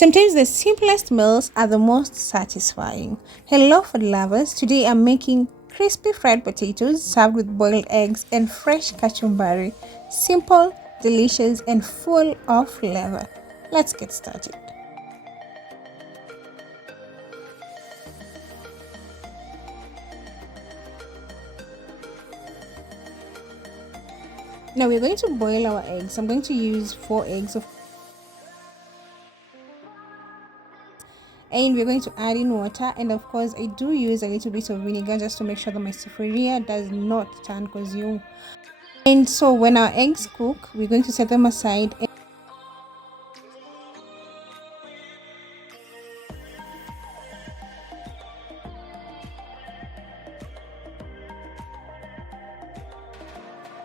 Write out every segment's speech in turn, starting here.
Sometimes the simplest meals are the most satisfying. Hello, food lovers. Today I'm making crispy fried potatoes served with boiled eggs and fresh kachumbari. Simple, delicious, and full of flavor. Let's get started. Now we're going to boil our eggs. I'm going to use 4 eggs and we're going to add in water, and of course I do use a little bit of vinegar just to make sure that my sufuria does not turn consume. And so when our eggs cook, we're going to set them aside,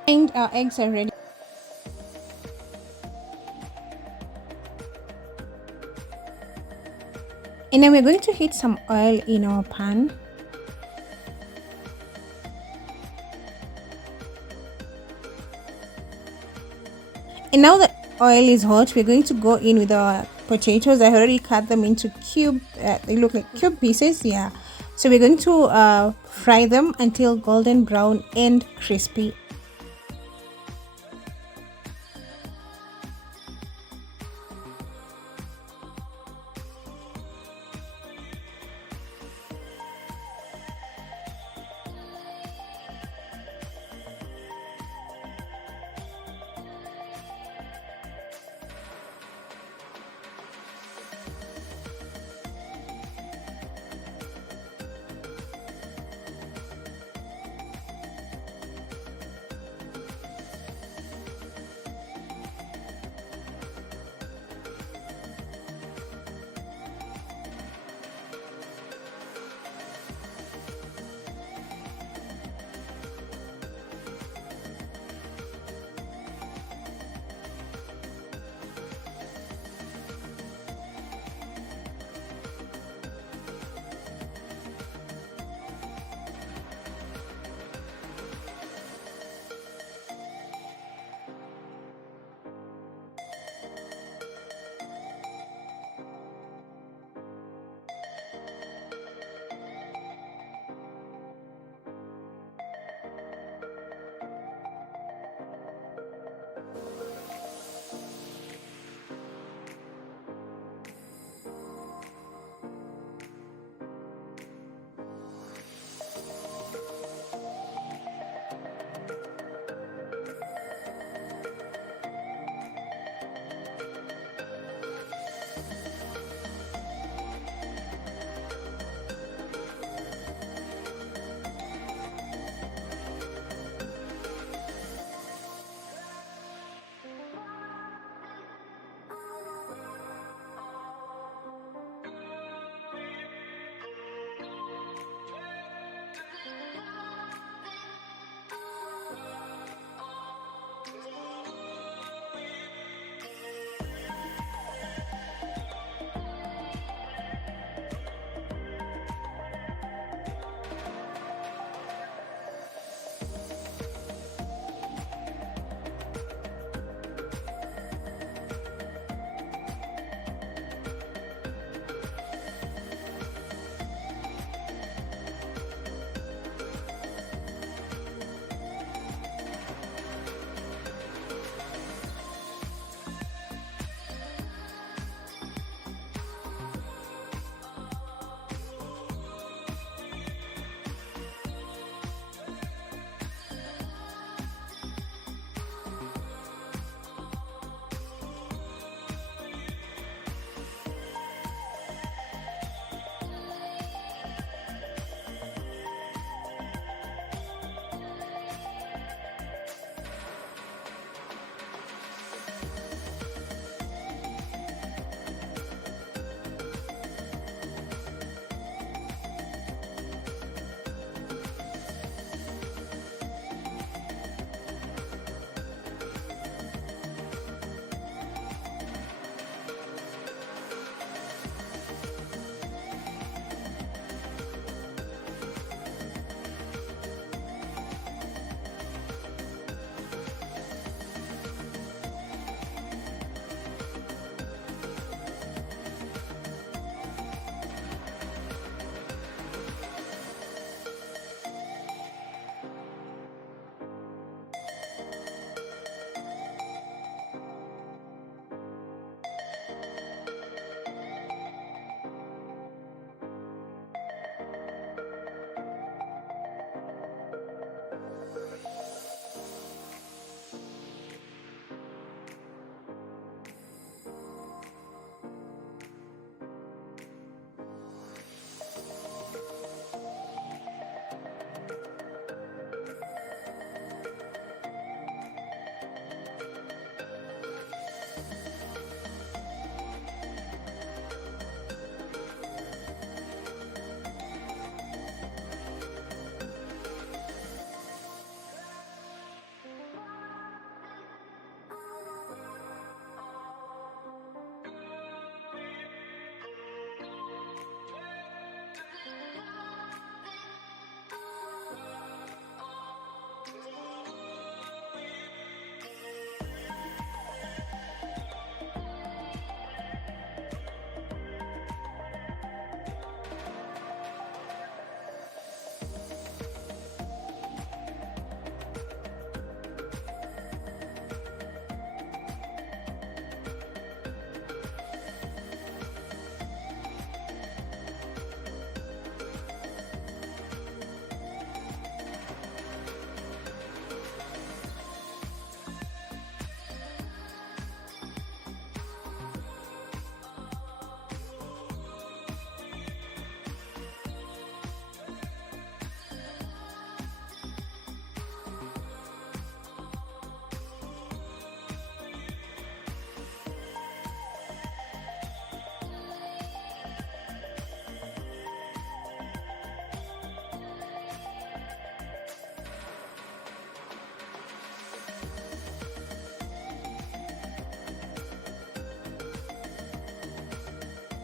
and our eggs are ready. And then we're going to heat some oil in our pan. And now the oil is hot, we're going to go in with our potatoes. I already cut them into they look like cube pieces, yeah. So we're going to fry them until golden brown and crispy.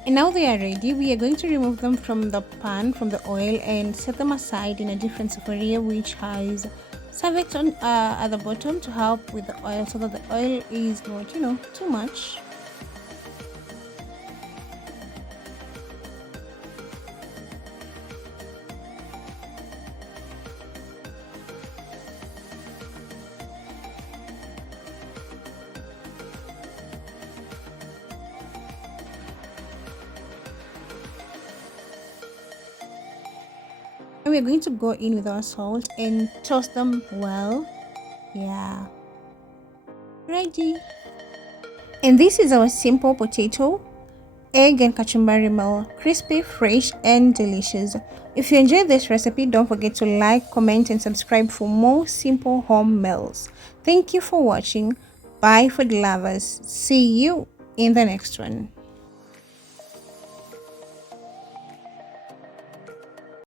And now they are ready. We are going to remove them from the pan, from the oil, and set them aside in a different sufferia which has cervix on at the bottom to help with the oil, so that the oil is not, too much. And we're going to go in with our salt and toss them well. Yeah, ready. And this is our simple potato, egg and kachumbari meal, crispy, fresh and delicious. If you enjoyed this recipe, don't forget to like, comment and subscribe for more simple home meals. Thank you for watching. Bye food lovers. See you in the next one.